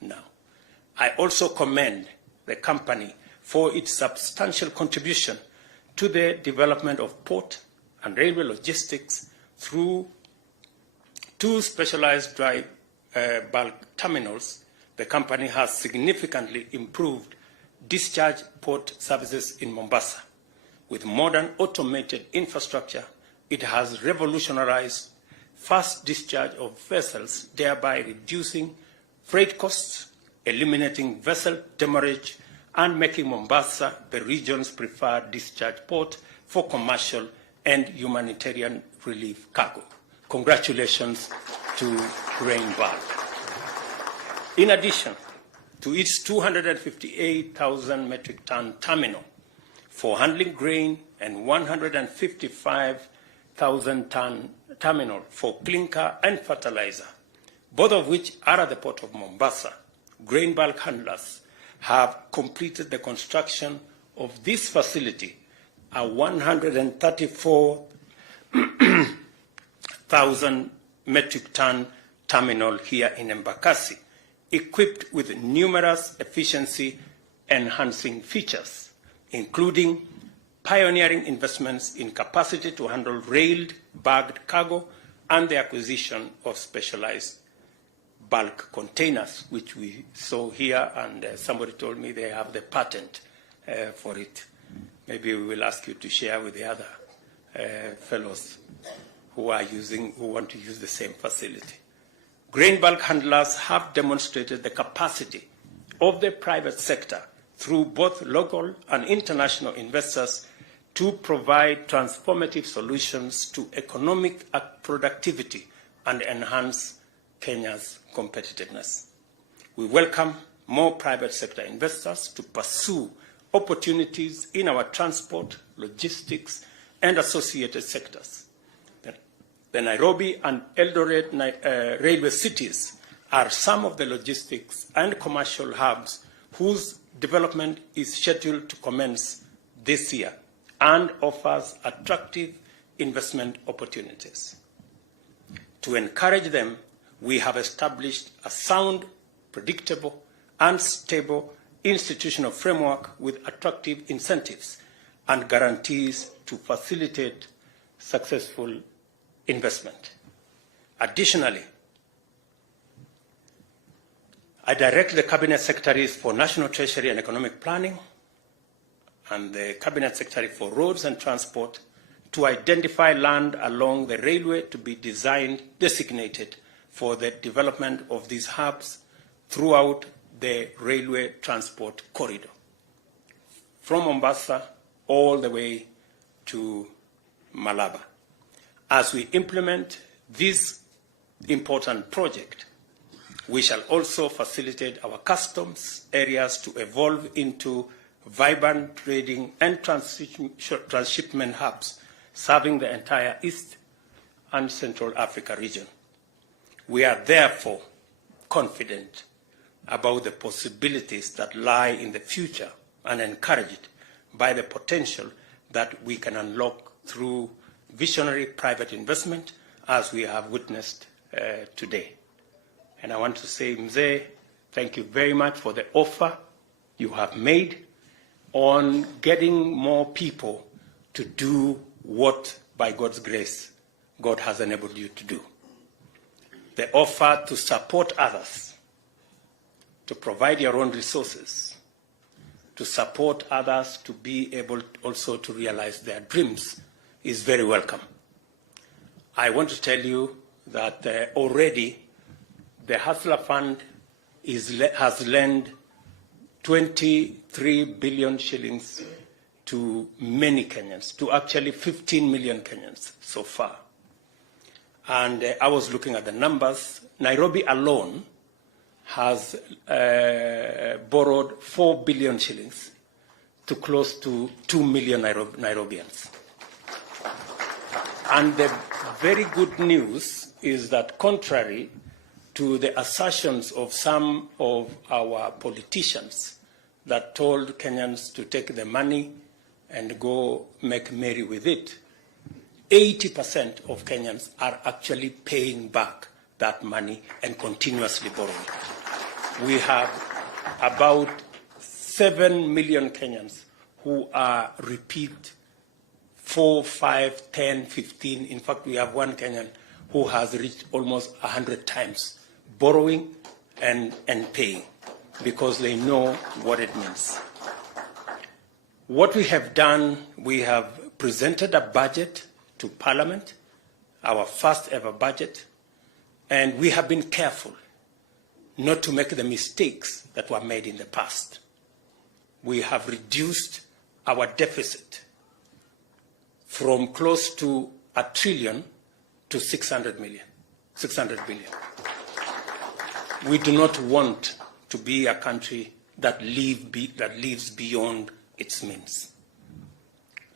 Now, I also commend the company for its substantial contribution to the development of port and railway logistics through 2 specialized dry bulk terminals. The company has significantly improved discharge port services in Mombasa. With modern automated infrastructure, it has revolutionized fast discharge of vessels, thereby reducing freight costs, eliminating vessel demurrage, and making Mombasa the region's preferred discharge port for commercial and humanitarian relief cargo. Congratulations to Grain Bulk. In addition to its 258,000 metric ton terminal for handling grain and 155,000 ton terminal for clinker and fertilizer, both of which are at the port of Mombasa, Grain Bulk handlers have completed the construction of this facility, a 134,000 metric ton terminal here in Embakasi, equipped with numerous efficiency-enhancing features, including pioneering investments in capacity to handle railed bagged cargo and the acquisition of specialized bulk containers, which we saw here, and somebody told me they have the patent for it. Maybe we will ask you to share with the other fellows who want to use the same facility. Grain bulk handlers have demonstrated the capacity of the private sector through both local and international investors to provide transformative solutions to economic productivity and enhance Kenya's competitiveness. We welcome more private sector investors to pursue opportunities in our transport, logistics, and associated sectors. The Nairobi and Eldoret railway cities are some of the logistics and commercial hubs whose development is scheduled to commence this year and offers attractive investment opportunities. To encourage them, we have established a sound, predictable, and stable institutional framework with attractive incentives and guarantees to facilitate successful investment. Additionally, I direct the Cabinet Secretaries for National Treasury and Economic Planning and the Cabinet Secretary for Roads and Transport to identify land along the railway to be designated for the development of these hubs throughout the railway transport corridor, from Mombasa all the way to Malaba. As we implement this important project, we shall also facilitate our customs areas to evolve into vibrant trading and transshipment hubs, serving the entire East and Central Africa region. We are therefore confident about the possibilities that lie in the future and encouraged by the potential that we can unlock through visionary private investment, as we have witnessed today. And I want to say, Mzee, thank you very much for the offer you have made on getting more people to do what, by God's grace, God has enabled you to do. The offer to support others, to provide your own resources, to support others to be able also to realize their dreams is very welcome. I want to tell you that already the Hustler Fund has lent 23 billion shillings to many Kenyans, to actually 15 million Kenyans so far. And I was looking at the numbers. Nairobi alone has borrowed 4 billion shillings to close to 2 million Nairobians. And the very good news is that, contrary to the assertions of some of our politicians that told Kenyans to take the money and go make merry with it, 80% of Kenyans are actually paying back that money and continuously borrowing. We have about 7 million Kenyans who are repeat 4, 5, 10, 15. In fact, we have one Kenyan who has reached almost 100 times borrowing and paying because they know what it means. What we have done, we have presented a budget to Parliament, our first ever budget, and we have been careful not to make the mistakes that were made in the past. We have reduced our deficit from close to $1 trillion to 600 billion. We do not want to be a country that lives beyond its means.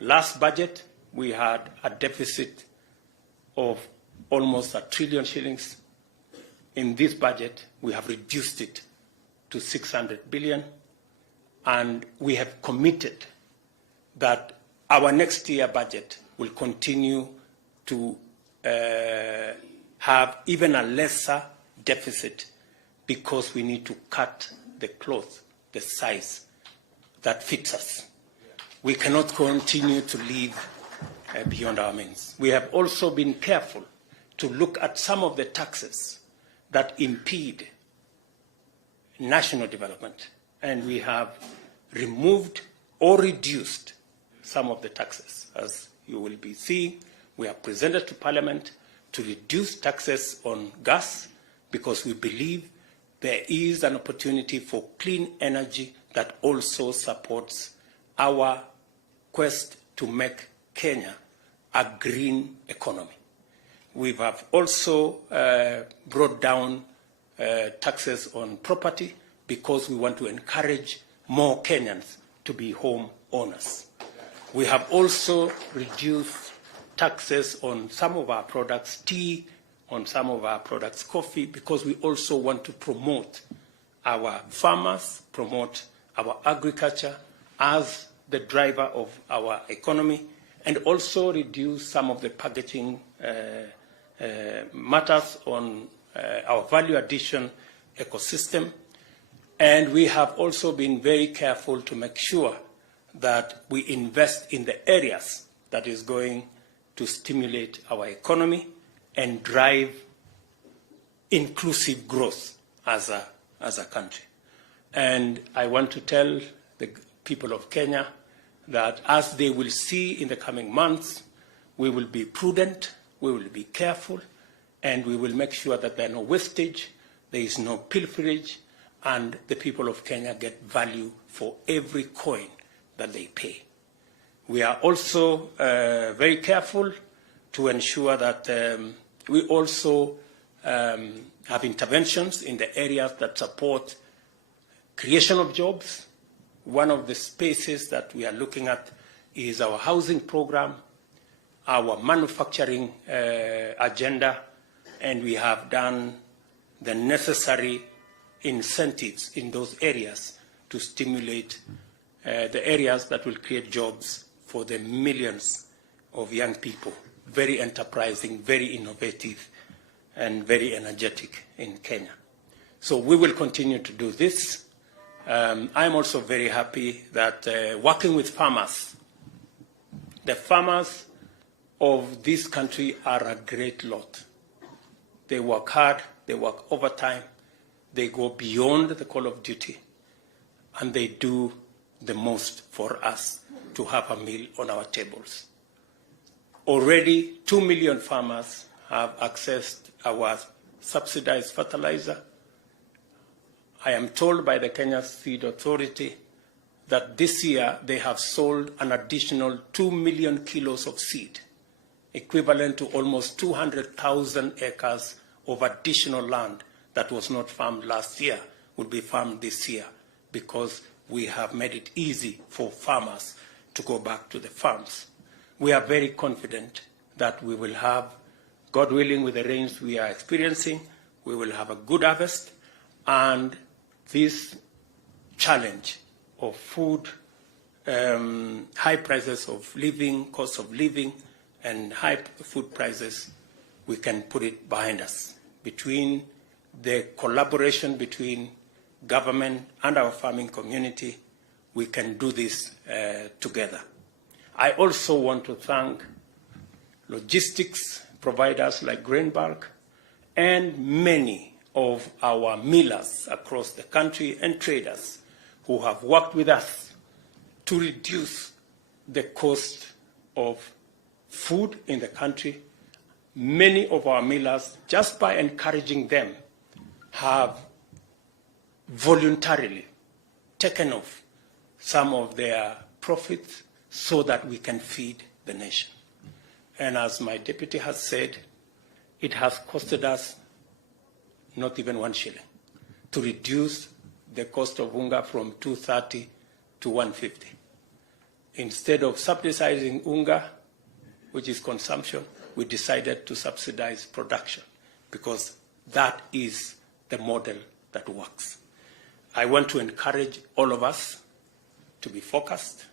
Last budget, we had a deficit of almost $1 trillion shillings. In this budget, we have reduced it to 600 billion, and we have committed that our next year budget will continue to have even a lesser deficit because we need to cut the cloth, the size that fits us. We cannot continue to live beyond our means. We have also been careful to look at some of the taxes that impede national development, and we have removed or reduced some of the taxes. As you will be seeing, we have presented to Parliament to reduce taxes on gas because we believe there is an opportunity for clean energy that also supports our quest to make Kenya a green economy. We have also brought down taxes on property because we want to encourage more Kenyans to be home owners. We have also reduced taxes on some of our products, tea, on some of our products, coffee, because we also want to promote our farmers, promote our agriculture as the driver of our economy, and also reduce some of the packaging matters on our value addition ecosystem. And we have also been very careful to make sure that we invest in the areas that is going to stimulate our economy and drive inclusive growth as a country. And I want to tell the people of Kenya that as they will see in the coming months, we will be prudent, we will be careful, and we will make sure that there are no wastage, there is no pilferage, and the people of Kenya get value for every coin that they pay. We are also very careful to ensure that we also have interventions in the areas that support creation of jobs. One of the spaces that we are looking at is our housing program, our manufacturing agenda, and we have done the necessary incentives in those areas to stimulate the areas that will create jobs for the millions of young people, very enterprising, very innovative, and very energetic in Kenya. So we will continue to do this. I'm also very happy that working with farmers, the farmers of this country are a great lot. They work hard, they work overtime, they go beyond the call of duty, and they do the most for us to have a meal on our tables. Already 2 million farmers have accessed our subsidized fertilizer. I am told by the Kenya Seed Authority that this year they have sold an additional 2 million kilos of seed, equivalent to almost 200,000 acres of additional land that was not farmed last year will be farmed this year because we have made it easy for farmers to go back to the farms. We are very confident that we will have, God willing, with the rains we are experiencing, we will have a good harvest, and this challenge of food, high prices of living, cost of living, and high food prices, we can put it behind us. Between the collaboration between government and our farming community, we can do this together. I also want to thank logistics providers like Grain Bulk and many of our millers across the country and traders who have worked with us to reduce the cost of food in the country. Many of our millers, just by encouraging them, have voluntarily taken off some of their profits so that we can feed the nation. And as my deputy has said, it has costed us not even 1 shilling to reduce the cost of unga from 230 to 150. Instead of subsidizing unga, which is consumption, we decided to subsidize production because that is the model that works. I want to encourage all of us to be focused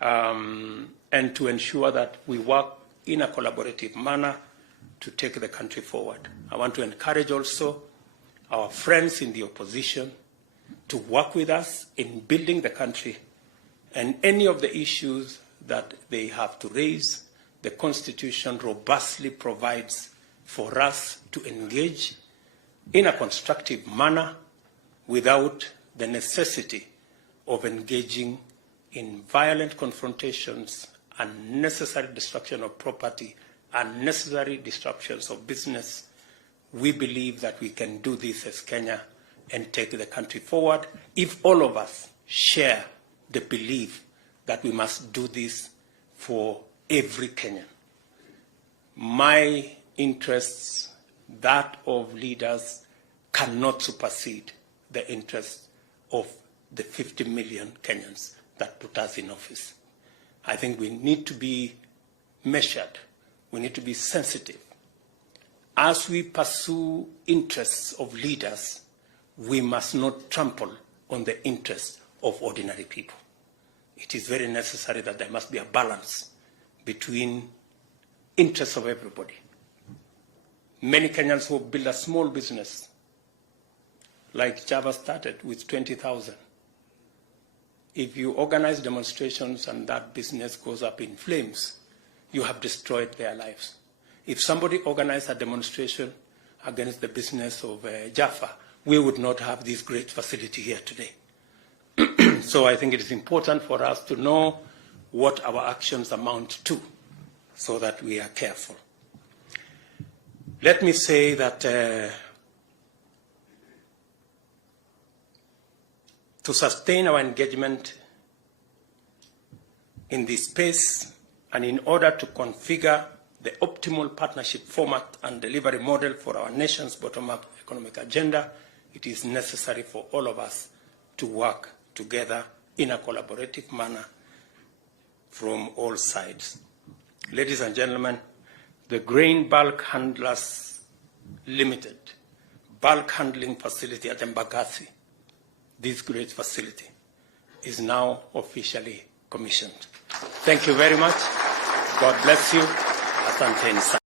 and to ensure that we work in a collaborative manner to take the country forward. I want to encourage also our friends in the opposition to work with us in building the country, and any of the issues that they have to raise, the Constitution robustly provides for us to engage in a constructive manner without the necessity of engaging in violent confrontations, unnecessary destruction of property, unnecessary disruptions of business. We believe that we can do this as Kenya and take the country forward if all of us share the belief that we must do this for every Kenyan. My interests, that of leaders, cannot supersede the interests of the 50 million Kenyans that put us in office. I think we need to be measured. We need to be sensitive. As we pursue interests of leaders, we must not trample on the interests of ordinary people. It is very necessary that there must be a balance between interests of everybody. Many Kenyans who build a small business, like Java started with 20,000. If you organize demonstrations and that business goes up in flames, you have destroyed their lives. If somebody organized a demonstration against the business of Jaffa, we would not have this great facility here today. So I think it is important for us to know what our actions amount to so that we are careful. Let me say that to sustain our engagement in this space and in order to configure the optimal partnership format and delivery model for our nation's bottom-up economic agenda, it is necessary for all of us to work together in a collaborative manner from all sides. Ladies and gentlemen, the Grain Bulk Handlers Limited bulk handling facility at Mbagathi, this great facility, is now officially commissioned. Thank you very much. God bless you. Asanteni sana.